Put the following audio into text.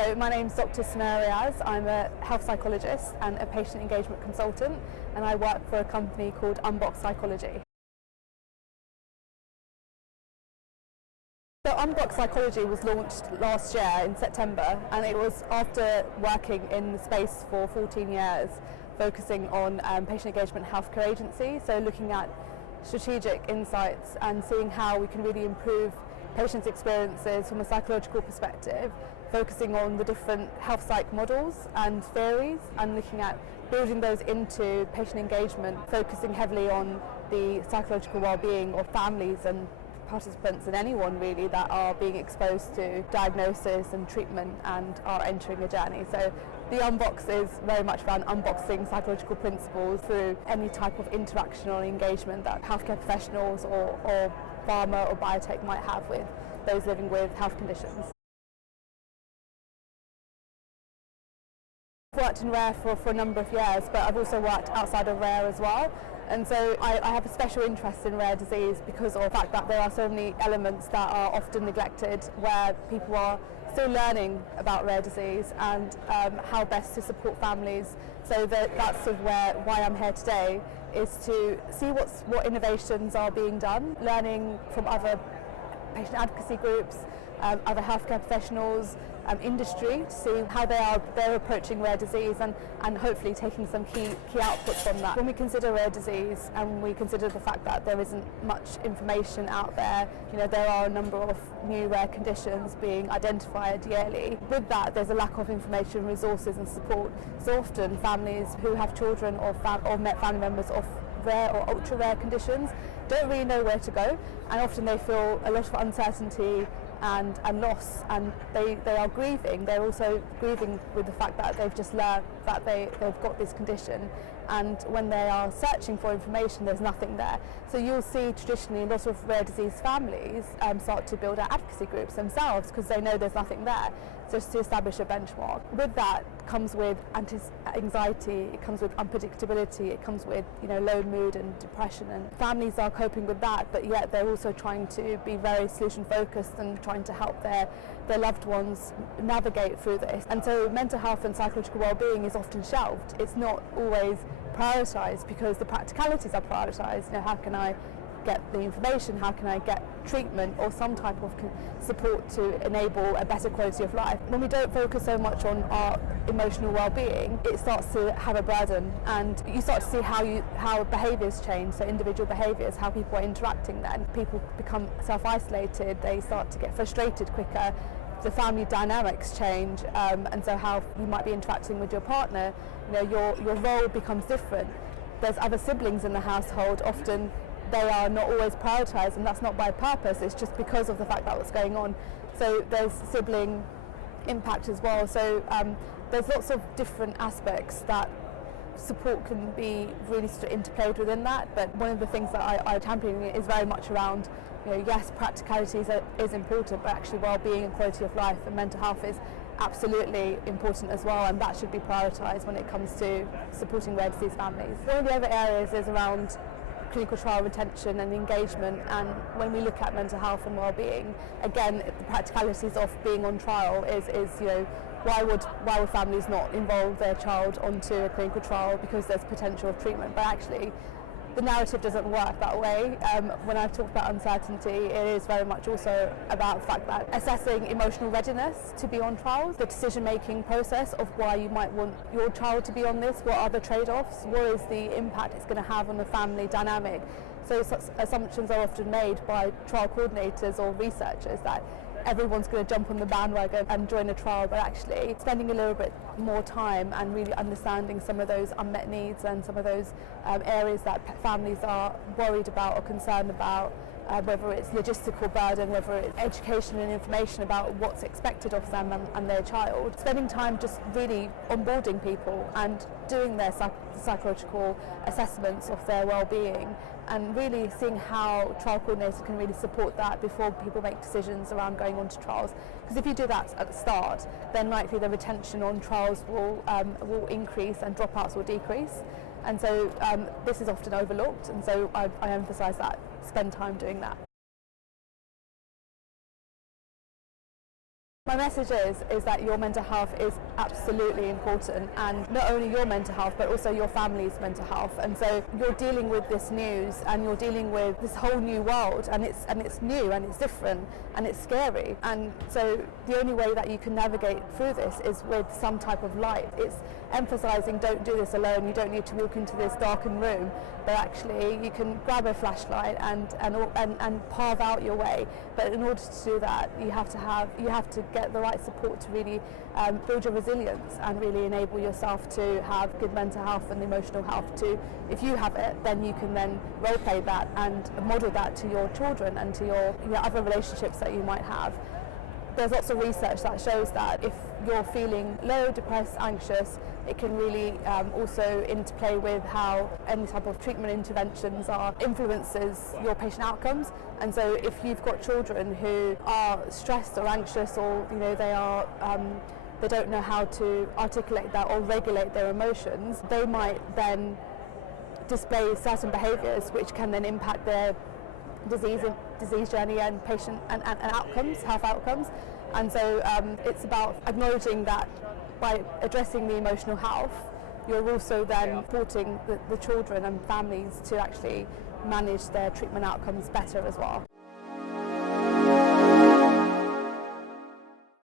Hello, my name's Dr. Sumira Riaz. I'm a health psychologist and a patient engagement consultant, and I work for a company called Unboxed Psychology. So Unboxed Psychology was launched last year in September, and it was after working in the space for 14 years, focusing on patient engagement healthcare agency, so looking at strategic insights and seeing how we can really improve patients' experiences from a psychological perspective, focusing on the different health-psych models and theories and looking at building those into patient engagement, focusing heavily on the psychological well-being of families and participants and anyone really that are being exposed to diagnosis and treatment and are entering a journey. So the Unbox is very much around unboxing psychological principles through any type of interaction or engagement that healthcare professionals or pharma or biotech might have with those living with health conditions. I've worked in rare for a number of years, but I've also worked outside of rare as well. And so I have a special interest in rare disease because of the fact that there are so many elements that are often neglected, where people are still learning about rare disease and how best to support families. So that's sort of why I'm here today, is to see what innovations are being done, learning from other patient advocacy groups, other healthcare professionals, industry, to see how they're approaching rare disease and hopefully taking some key outputs from that. When we consider rare disease and we consider the fact that there isn't much information out there, there are a number of new rare conditions being identified yearly. With that, there's a lack of information, resources and support. So often families who have children or family members of rare or ultra rare conditions don't really know where to go, and often they feel a lot of uncertainty and loss, and they are grieving. They're also grieving with the fact that they've just learned that they've got this condition, and when they are searching for information, there's nothing there. So you'll see traditionally a lot of rare disease families start to build out advocacy groups themselves because they know there's nothing there, just to establish a benchmark. With that comes with anxiety, it comes with unpredictability, it comes with low mood and depression, and families are coping with that, but yet they're also trying to be very solution focused and trying to help their loved ones navigate through this. And so mental health and psychological well-being is often shelved. It's not always prioritised because the practicalities are prioritised. How can I get the information, how can I get treatment or some type of support to enable a better quality of life. When we don't focus so much on our emotional well-being, it starts to have a burden, and you start to see how behaviours change, so individual behaviours, how people are interacting then. People become self-isolated, they start to get frustrated quicker, the family dynamics change, and so how you might be interacting with your partner, your role becomes different. There's other siblings in the household, often they are not always prioritised, and that's not by purpose, it's just because of the fact that what's going on. So there's sibling impact as well. So there's lots of different aspects that support can be really sort of interplayed within that, but one of the things that I champion is very much around, yes, practicalities is important, but actually well-being and quality of life and mental health is absolutely important as well, and that should be prioritised when it comes to supporting rare disease families. One of the other areas is around clinical trial retention and engagement, and when we look at mental health and well-being, again, the practicalities of being on trial is why would families not involve their child onto a clinical trial because there's potential of treatment, but actually the narrative doesn't work that way. When I've talked about uncertainty, it is very much also about the fact that assessing emotional readiness to be on trials, the decision-making process of why you might want your child to be on this, what are the trade-offs, what is the impact it's going to have on the family dynamic. So such assumptions are often made by trial coordinators or researchers that everyone's going to jump on the bandwagon and join a trial, but actually spending a little bit more time and really understanding some of those unmet needs and some of those areas that families are worried about or concerned about, whether it's logistical burden, whether it's education and information about what's expected of them and their child. Spending time just really onboarding people and doing their psychological assessments of their well-being, and really seeing how trial coordinators can really support that before people make decisions around going on to trials. Because if you do that at the start, then likely the retention on trials will increase and dropouts will decrease. And so this is often overlooked, and so I emphasise that, spend time doing that. My message is that your mental health is absolutely important, and not only your mental health but also your family's mental health. And so you're dealing with this news and you're dealing with this whole new world, and it's new and it's different and it's scary. And so the only way that you can navigate through this is with some type of light. It's emphasising don't do this alone. You don't need to walk into this darkened room, but actually you can grab a flashlight and carve out your way. But in order to do that, you have to get the right support to really build your resilience and really enable yourself to have good mental health and emotional health too. If you have it, then you can then role play that and model that to your children and to your other relationships that you might have. There's lots of research that shows that if you're feeling low, depressed, anxious, it can really also interplay with how any type of treatment interventions influences your patient outcomes. And so if you've got children who are stressed or anxious, or they don't know how to articulate that or regulate their emotions, they might then display certain behaviours which can then impact their disease journey and patient and outcomes, health outcomes. And so it's about acknowledging that by addressing the emotional health, you're also then supporting the children and families to actually manage their treatment outcomes better as well.